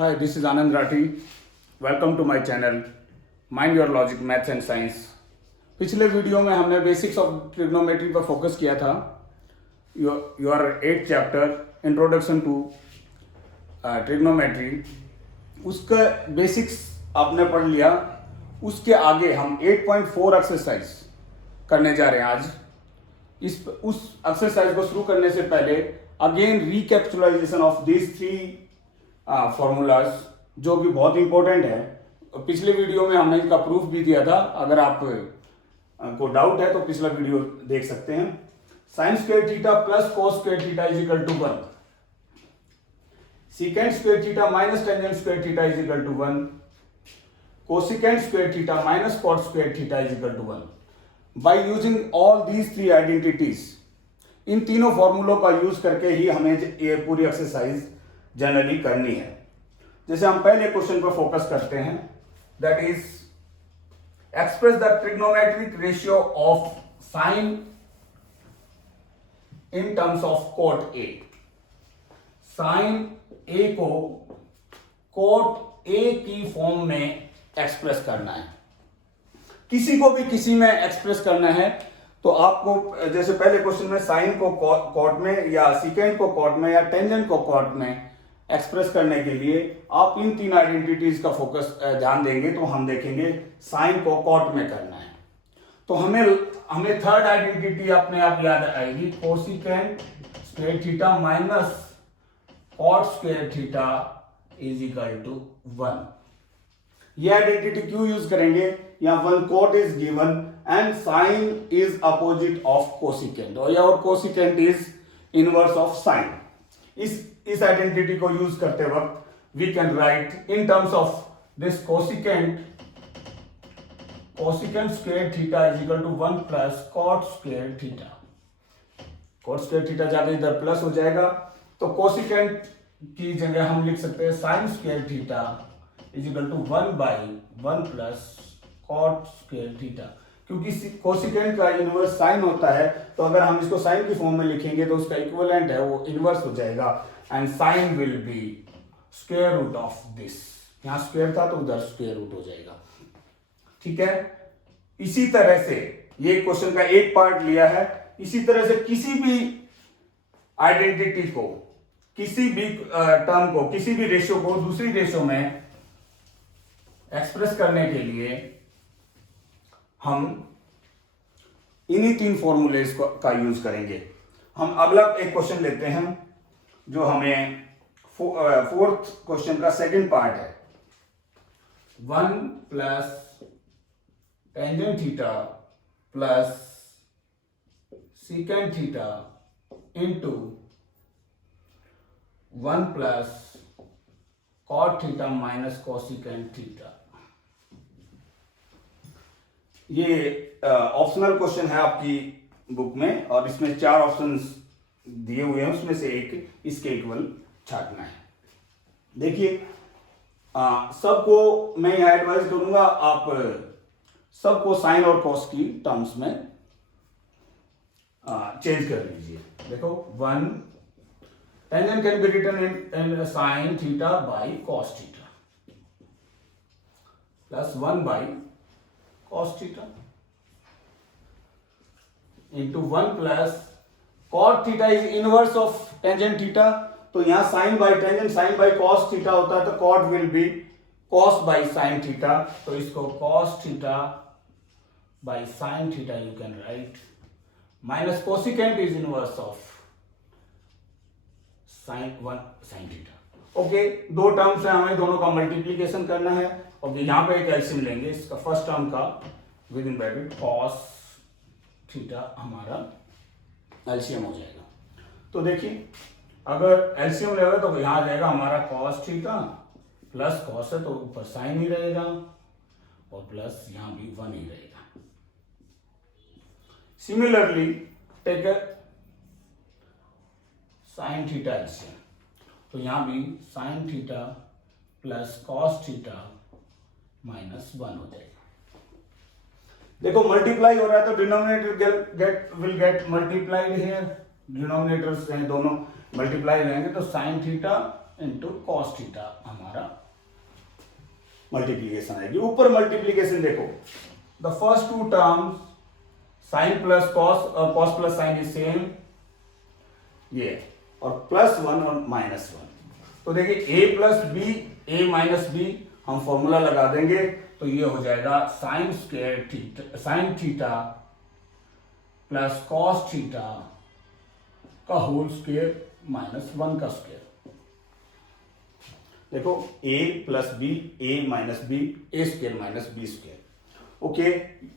Hi, this is Anand Rathi. Welcome to my channel Mind Your Logic Maths and Science. पिछले video में हमने basics of trigonometry पर focus किया था. Your 8th chapter introduction to trigonometry, उसका basics आपने पढ़ लिया. उसके आगे हम 8.4 एक्सरसाइज करने जा रहे हैं आज. उस एक्सरसाइज को शुरू करने से पहले अगेन रिकैपिचुलाइजेशन ऑफ दीज 3 फॉर्मूलाज जो कि बहुत इंपॉर्टेंट है. पिछले वीडियो में हमने इसका प्रूफ भी दिया था. अगर आप को डाउट है तो पिछला वीडियो देख सकते हैं. Sine square theta plus cos square theta is equal to 1. Secant square theta minus tangent square theta is equal to 1. Cosecant square theta minus cot square theta is equal to 1. By using all these 3 identities, इन तीनों फॉर्मूलों का use करके ही हमें ये पूरी exercise generally करनी है. जैसे हम पहले क्वेश्चन पर फोकस करते हैं, that is express the trigonometric ratio of sine in terms of cot a. Sine a को कोट ए की फॉर्म में एक्सप्रेस करना है. किसी को भी किसी में एक्सप्रेस करना है तो आपको जैसे पहले क्वेश्चन में साइन को कॉट में या सीकेंट को कॉट में या टेंजेंट को कॉट में एक्सप्रेस करने के लिए आप इन 3 आइडेंटिटीज का फोकस ध्यान देंगे तो हम देखेंगे साइन को कॉट में करना है. तो हमें थर्ड आइडेंटिटी अपने आप याद आएगी, cosecant square theta minus cot square theta is equal to 1. ये आइडेंटिटी क्यों यूज करेंगे? यहाँ 1 cot is given and sine is opposite of cosecant और cosecant is inverse of sine. इस आइडेंटिटी को यूज करते वक्त we can write in terms of this cosecant square theta is equal to 1 plus cot square theta. Cot square theta जाकर इधर plus हो जाएगा तो कोसिकेंट की जगह हम लिख सकते हैं sine square theta is equal to 1 by 1 plus cot square theta. क्योंकि कोसिकेंट का इनवर्स साइन होता है तो अगर हम इसको साइन की फॉर्म में लिखेंगे तो उसका इक्विवेलेंट है वो इनवर्स हो जाएगा and sine will be square root of this. यहां स्क्वायर था तो उधर स्क्वायर रूट हो जाएगा. ठीक है. इसी तरह से ये क्वेश्चन का एक पार्ट लिया है. इसी तरह से किसी भी आइडेंटिटी को, किसी भी टर्म को, किसी भी रेशियो को दूसरी रेशियो में एक्सप्रेस करने के लिए हम इन्हीं 3 फॉर्मूलेज का यूज करेंगे. हम अगला एक क्वेश्चन लेते हैं जो हमें 4th क्वेश्चन का सेकंड पार्ट है. 1 plus tangent theta plus secant theta into 1 plus cot theta minus cosecant theta. ये ऑप्शनल क्वेश्चन है आपकी बुक में और इसमें 4 ऑप्शंस दिए हुए हैं, उसमें से एक इसके इक्वल छाटना है. देखिए सबको मैं यह एडवाइस करूंगा आप सबको साइन और कॉस की टर्म्स में चेंज कर लीजिए. देखो 1 tangent can be written in sine theta by cos theta plus 1 by cos theta into 1 plus cot theta is inverse of tangent theta. तो यहां sin by tangent sin by cos theta होता है तो cot will be cos by sin theta. तो इसको cos theta by sin theta you can write minus cosecant is inverse of sin 1 sin theta. Okay, 2 terms है, हमें दोनों का multiplication करना है और यहां पे एक एलसीएम लेंगे. इसका फर्स्ट टर्म का with in bracket cos theta हमारा एलसीएम हो जाएगा. तो देखिए अगर एलसीएम लेगा तो यहां आ जाएगा हमारा cos थीटा प्लस cos है तो ऊपर साइन ही रहेगा और प्लस यहां भी 1 ही रहेगा. Similarly take sine theta LCM तो यहां भी sine theta plus cos theta minus 1 हो जाएगा. देखो मल्टीप्लाई हो रहा है तो denominator will get multiplied here. Denominators हैं दोनों मल्टीप्लाई रहेंगे तो sine theta into cos theta हमारा मल्टीप्लीकेशन आएगी। ऊपर मल्टीप्लीकेशन देखो, the first two terms sine plus cos और cos plus sine is same, ये और +1 और -1। तो देखिए a plus b a minus b हम फॉर्मूला लगा देंगे तो ये हो जाएगा sine square theta sine theta plus cos theta का होल स्क्वायर -1 का स्क्वायर। देखो a plus b a minus b a square minus b square. Okay,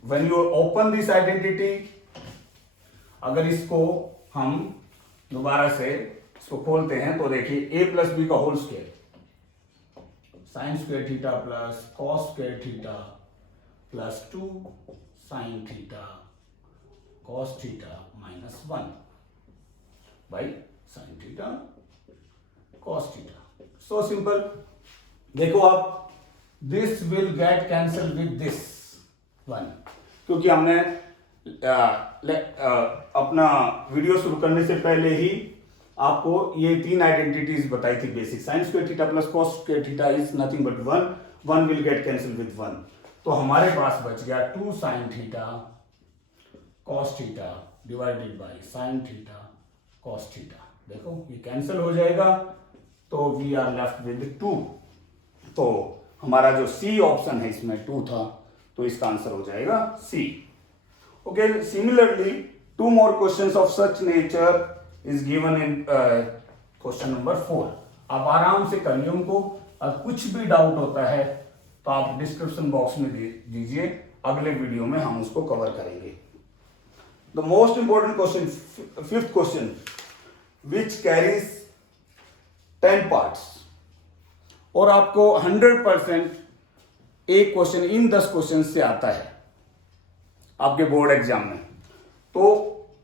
when you open this identity, अगर इसको हम दोबारा से इसको खोलते हैं तो देखिए a प्लस बी का whole square sine square theta plus cos square theta plus 2 sine theta cos theta -1 by sine theta cos theta. So simple. देखो आप, this will get cancel with this one, क्योंकि हमने अपना video शुरू करने से पहले ही आपको ये 3 आइडेंटिटीज बताई थी basic. Sign square theta plus cos square theta is nothing but 1 will get cancel with 1। तो हमारे पास बच गया 2 sine theta cos theta divided by sine theta cos theta. देखो ये कैंसिल हो जाएगा तो वी आर लेफ्ट विद 2। तो हमारा जो सी ऑप्शन है इसमें 2 था, तो इसका आंसर हो जाएगा C. Okay, similarly 2 more questions of such nature is given in question number 4। आप आराम से करिए उनको, और कुछ भी डाउट होता है तो आप डिस्क्रिप्शन बॉक्स में दीजिए, अगले वीडियो में हम उसको कवर करेंगे। The most important question, 5th question, which carries 10 parts, और आपको 100% एक क्वेश्चन इन 10 क्वेश्चन से आता है आपके बोर्ड एग्जाम में। तो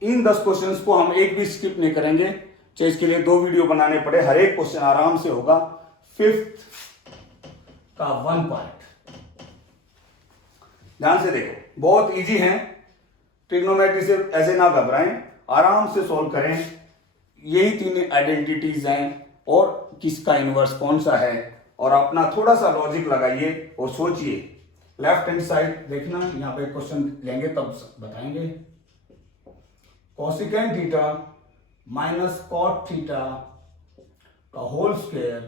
इन 10 क्वेश्चंस को हम एक भी स्किप नहीं करेंगे, चाहे इसके लिए 2 वीडियो बनाने पड़े, हर एक क्वेश्चन आराम से होगा। 5th का 1 पार्ट ध्यान से देखो, बहुत इजी है। ट्रिग्नोमेट्री से ऐसे ना घबराएं, आराम से सॉल्व करें। यही 3 आइडेंटिटीज हैं और किसका इनवर्स कौन सा है, और अपना थोड़ा सा लॉजिक लगाइए और सोचिए। लेफ्ट हैंड साइड देखना, यहां पे क्वेश्चन लेंगे तब बताएंगे। Cosecant theta minus cot theta का whole square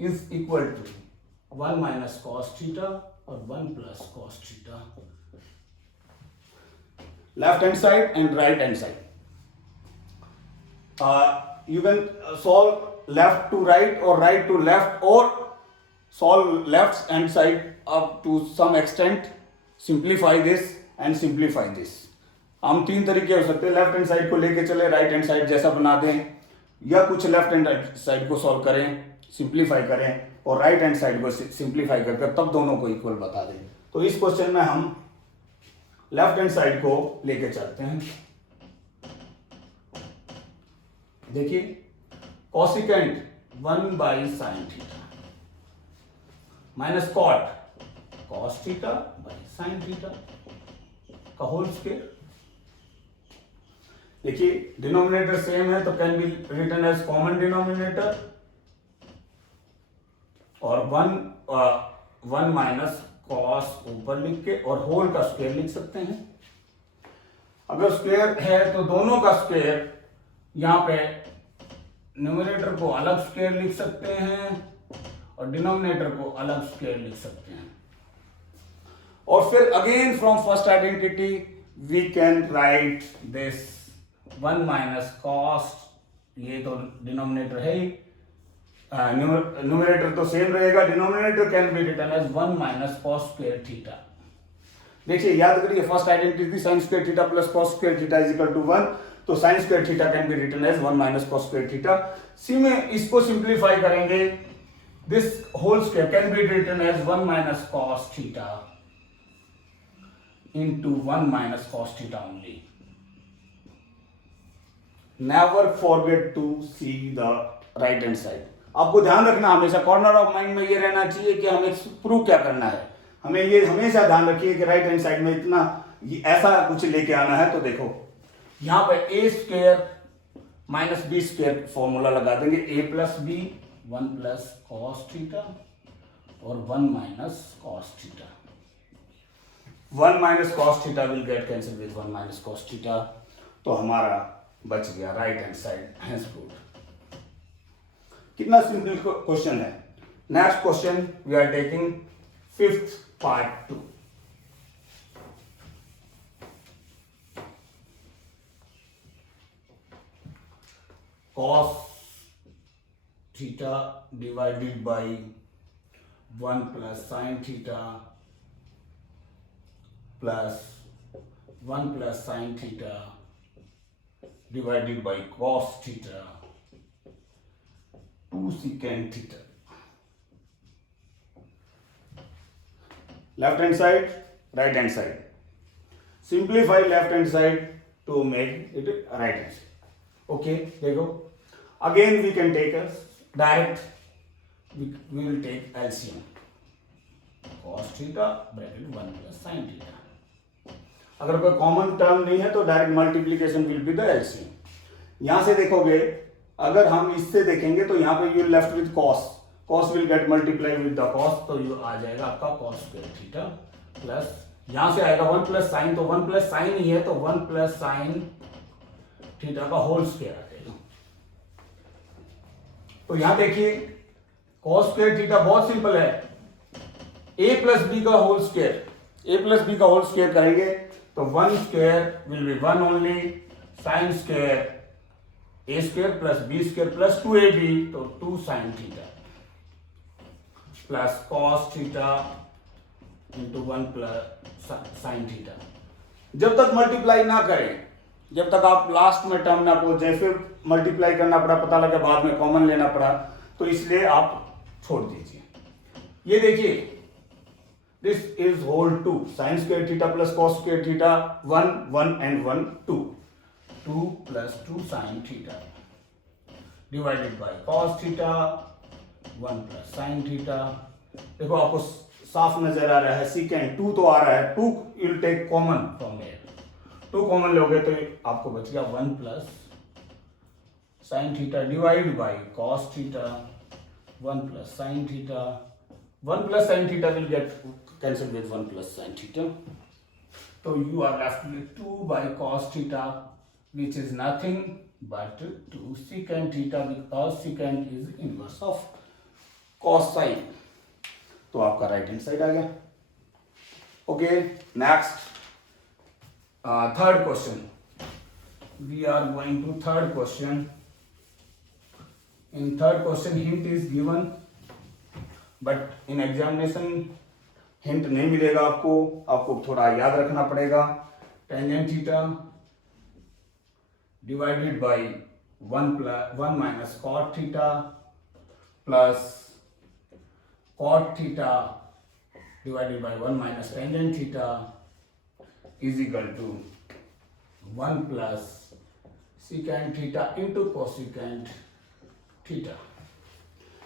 is equal to 1 minus cos theta और 1 plus cos theta. Left hand side and right hand side, you can solve left to right or right to left, or solve left hand side up to some extent, simplify this and simplify this। हम 3 तरीके हो सकते हैं, left hand side को लेके चले, right hand side जैसा बना दें, या कुछ लेफ्ट हैंड साइड को सॉल्व करें, सिंप्लीफाई करें, और राइट हैंड साइड को सिंप्लीफाई करके तब दोनों को इक्वल बता दें। तो इस क्वेश्चन में हम लेफ्ट हैंड साइड को लेके चलते हैं। देखिए, cosecant 1 by sine theta minus cot cos theta by sine theta का होल स्क्वायर। देखिए, डिनोमिनेटर सेम है तो can be written as common denominator, और 1 माइनस कॉस ऊपर लिख के और होल का स्क्वायर लिख सकते हैं। अगर स्क्वायर है तो दोनों का स्क्वायर, यहां पे न्यूमरेटर को अलग स्क्वायर लिख सकते हैं और डिनोमिनेटर को अलग स्क्वायर लिख सकते हैं। और फिर again from first identity we can write this 1 minus cos, ये तो डिनोमिनेटर है ही, न्यूमरेटर तो सेम रहेगा, denominator can be written as 1 minus cos square theta. देखिए, याद करिए, first identity sine square theta plus cos square theta is equal to 1, तो sine square theta can be written as 1 minus cos square theta. C में इसको simplify करेंगे, this whole square can be written as 1 minus cos theta into 1 minus cos theta only. Never forget to see the right hand side. आपको ध्यान रखना, हमेशा corner of mind में ये रहना चाहिए कि हमें प्रूव क्या करना है। हमें ये हमेशा ध्यान रखिए कि राइट हैंड साइड में इतना ऐसा कुछ लेके आना है। तो देखो, यहां पे a square minus b square formula लगा देंगे, a plus b 1 plus cos theta और 1 minus cos theta. 1 minus cos theta will get cancel with 1 minus cos theta. तो हमारा बच गया right hand side. Hence proved. कितना सिंपल क्वेश्चन है. Next question we are taking 5th part 2. cos theta divided by 1 plus sin theta plus 1 plus sin theta divided by cos theta 2 secant theta. Left hand side, right hand side. Simplify left hand side to make it right hand side. Okay, there you go. Again we can take a direct, we will take LCM. Cos theta bracket 1 plus sin theta. अगर कोई common term नहीं है तो direct multiplication will be the LCM. यहां से देखोगे, अगर हम इससे देखेंगे तो यहाँ पे you left with cos. Cos will gate multiply with the cos, तो यू आ जाएगा आपका कॉस स्क्वायर थीटा प्लस यहां से आएगा 1 प्लस साइन, तो 1 प्लस साइन ही है तो 1 प्लस साइन थीटा का होल स्क्वायर आ जाएगा. तो यहां देखिए कॉस स्क्वायर थीटा बहुत सिंपल है. ए प्लस बी का whole square, a plus b का होल स्क्वायर करेंगे तो 1 square will be 1 only. Sine square a square plus b square plus 2ab, तो 2 sine theta plus cos theta into 1 plus sine theta. जब तक multiply ना करें, जब तक आप लास्ट में टर्म ना पहुंचे, फिर मल्टीप्लाई करना पड़ा, पता लगा बाद में कॉमन लेना पड़ा, तो इसलिए आप छोड़ दीजिए. ये देखिए this is whole 2 sine square theta plus cos square theta 1 1 and 1 2 2 plus 2 sine theta divided by cos theta 1 plus sine theta. देखो आपको साफ नजर आ रहा है सीकेंड 2 तो आ रहा है, 2 will take common from here. 2 common लोगे तो आपको बच गया 1 plus sine theta divide by cos theta 1 plus sine theta. 1 plus sine theta will get cancel with 1 plus sine theta. तो you are left with 2 by cos theta which is nothing but 2 secant theta, because secant is inverse of cos sin. तो आपका right hand side आ गया. Okay, next third question. We are going to third question. In third question hint is given, but in examination hint नहीं मिलेगा आपको थोड़ा याद रखना पड़ेगा. Tangent theta divided by 1 minus cot theta plus cot theta divided by 1 minus tangent theta is equal to 1 plus secant theta into cosecant theta.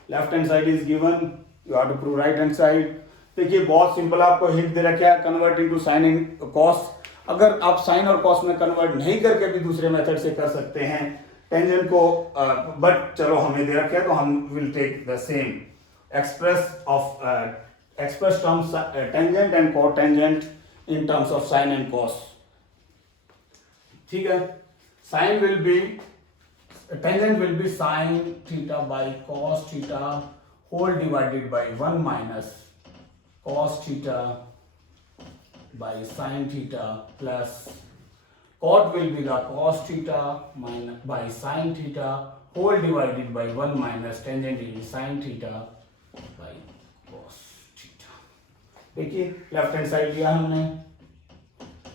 Left hand side is given, you have to prove right hand side. देखिए बहुत simple, आपको hint दे रखा है convert into sine in cos. अगर आप sign और cos में कन्वर्ट नहीं करके भी दूसरे मेथड से कर सकते हैं टेंजेंट को, बट चलो हमें दे रखे हैं तो हम will take the same express terms tangent and cotangent in terms of sine and cos. ठीक है, sine will be tangent will be sine theta by cos theta whole divided by 1 minus cos theta by sin theta plus cot will be the cos theta minus by sin theta whole divided by 1 minus tangent is sin theta by cos theta. देखिए left hand side लिया हमने,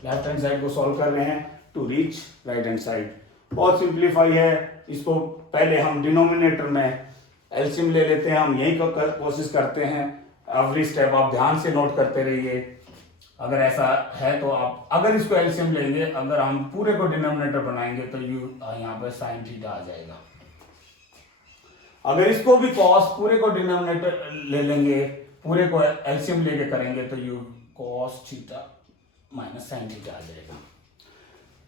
left hand side को solve कर रहे हैं to reach right hand side. बहुत simplify है. इसको पहले हम डिनोमिनेटर में एलसीएम ले लेते हैं, हम यही कोशिश करते हैं. एवरी स्टेप आप ध्यान से नोट करते रहिए. अगर ऐसा है तो आप अगर इसको एलसीएम लेंगे, अगर हम पूरे को डिनोमिनेटर बनाएंगे तो यहाँ पे साइन थीटा आ जाएगा. अगर इसको भी कॉस पूरे को डिनोमिनेटर ले लेंगे, पूरे को एलसीएम लेके करेंगे तो you cos theta minus sine theta आ जाएगा.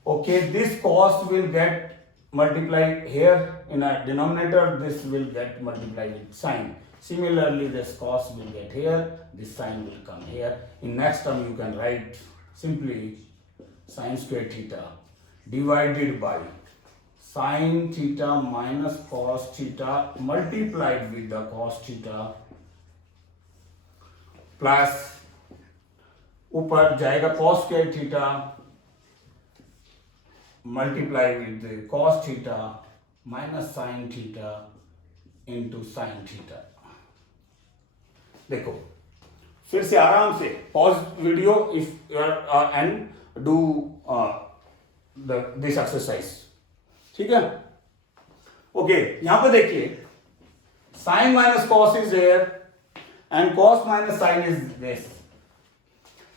Okay, this cos will get multiply here in a denominator, this will get multiplied with sign. Similarly, this cos will get here, this sign will come here. In next term, you can write simply sin square theta divided by sin theta minus cos theta multiplied with the cos theta plus ऊपर जाएगा cos square theta multiply with cos theta minus sin theta into sin theta. देखो फिर से आराम से pause video if and do this exercise, ठीक है। Okay, यहां पे देखिए sin minus cos is there and cos minus sin is this.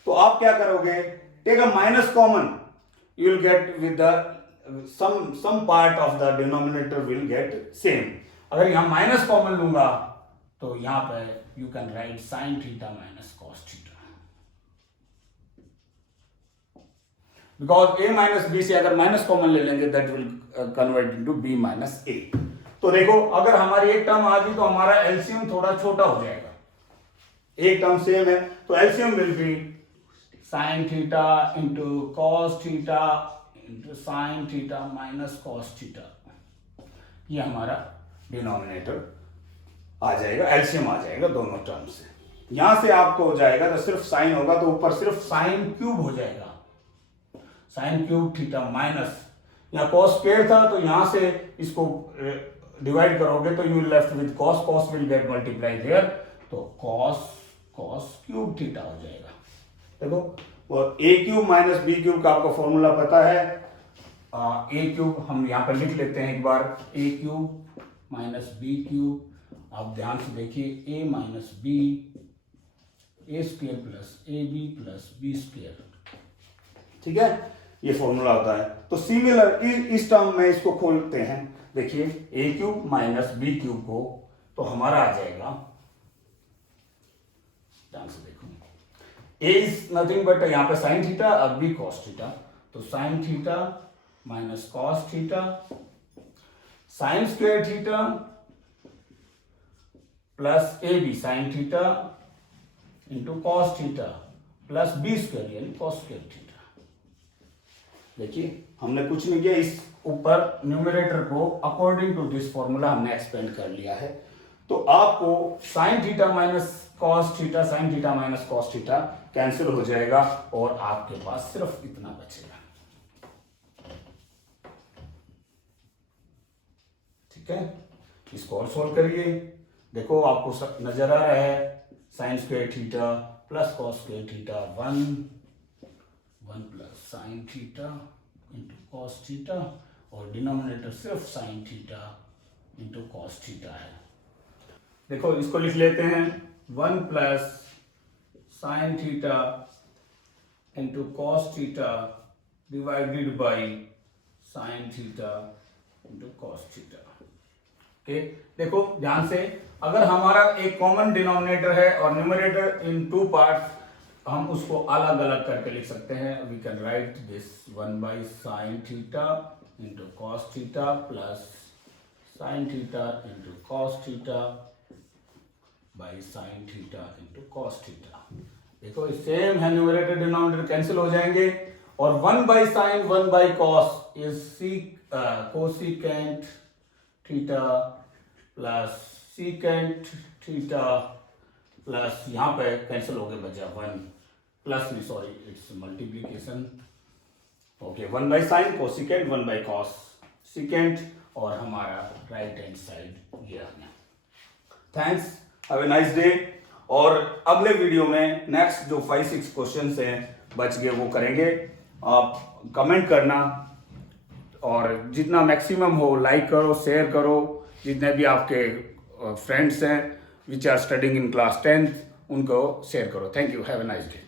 तो आप क्या करोगे, take a minus common, you will get with the some part of the denominator will get same। अगर यहां माइनस कॉमन लूंगा तो यहां पे you can write sin theta minus cos theta, because a minus b से अगर minus common ले लेंगे that will convert into b minus a। तो देखो अगर हमारी एक टर्म आ गई तो हमारा एलसीएम थोड़ा छोटा हो जाएगा, एक टर्म सेम है तो LCM will be sin theta into cos theta into sin theta minus cos theta. ये हमारा डिनोमिनेटर आ जाएगा, एलसीएम आ जाएगा दोनों टर्म से। यहां से आपको हो जाएगा तो सिर्फ साइन होगा तो ऊपर सिर्फ साइन क्यूब हो जाएगा, साइन क्यूब थीटा माइनस, यहाँ cos स्क्वायर था तो यहां से इसको डिवाइड करोगे तो you will left with cos, cos will get multiplied here, तो cos क्यूब थीटा हो जाएगा। देखो और ए क्यूब माइनस बी क्यूब का आपको फॉर्मूला पता है, ए क्यूब हम यहाँ पर लिख लेते हैं एक बार, a cube minus b cube. आप ध्यान से देखिए a minus b a square plus a b plus b square, ठीक है, ये फॉर्मूला होता है। तो सिमिलर इस टर्म में इसको खोलते हैं, देखिए ए क्यूब माइनस बी क्यूब को, तो हमारा आ जाएगा, ध्यान से देखो, a इज नथिंग बट यहाँ पे साइन थीटा और b cos थीटा, तो sine theta minus cos theta sine square theta plus a b sine theta into cos theta plus b square यानी cos स्क्वायर थीटा। देखिए हमने कुछ नहीं किया, इस ऊपर न्यूमरेटर को अकॉर्डिंग टू दिस फॉर्मूला हमने एक्सपेंड कर लिया है। तो आपको sine theta minus cos theta sine theta minus cos theta cancel हो जाएगा और आपके पास सिर्फ इतना बचेगा, ठीक है। इसको और सोल्व करिए, देखो आपको सब नजर आ रहा है, sign square theta plus cos square theta 1 plus sine theta into cos theta और डिनोमिनेटर सिर्फ sign theta into cos theta है। देखो इसको लिख लेते हैं 1 plus sine theta into cos theta divided by sine theta into cos theta. Okay, देखो ध्यान से, अगर हमारा एक कॉमन डिनोमिनेटर है और न्यूमरेटर इन टू पार्ट्स, हम उसको अलग अलग करके लिख सकते हैं। We can write this 1 by sine theta into cos theta plus sine theta into cos theta by sine theta into cos theta. देखो सेम है, न्यूमरेटर डिनोमिनेटर कैंसिल हो जाएंगे और 1 by sine 1 by cos is cosecant theta plus secant theta plus यहाँ पे cancel हो गए, बचा 1 प्लस नहीं sorry it's multiplication. Okay, 1 by sine cosecant 1 by cos secant और हमारा राइट हैंड साइड ये आ गया। Thanks, have a nice day. और अगले वीडियो में नेक्स्ट जो 5-6 क्वेश्चंस हैं बच गए वो करेंगे। आप कमेंट करना और जितना मैक्सिमम हो लाइक करो, शेयर करो, जितने भी आपके फ्रेंड्स हैं which are studying in class 10th उनको शेयर करो। Thank you, have a nice day.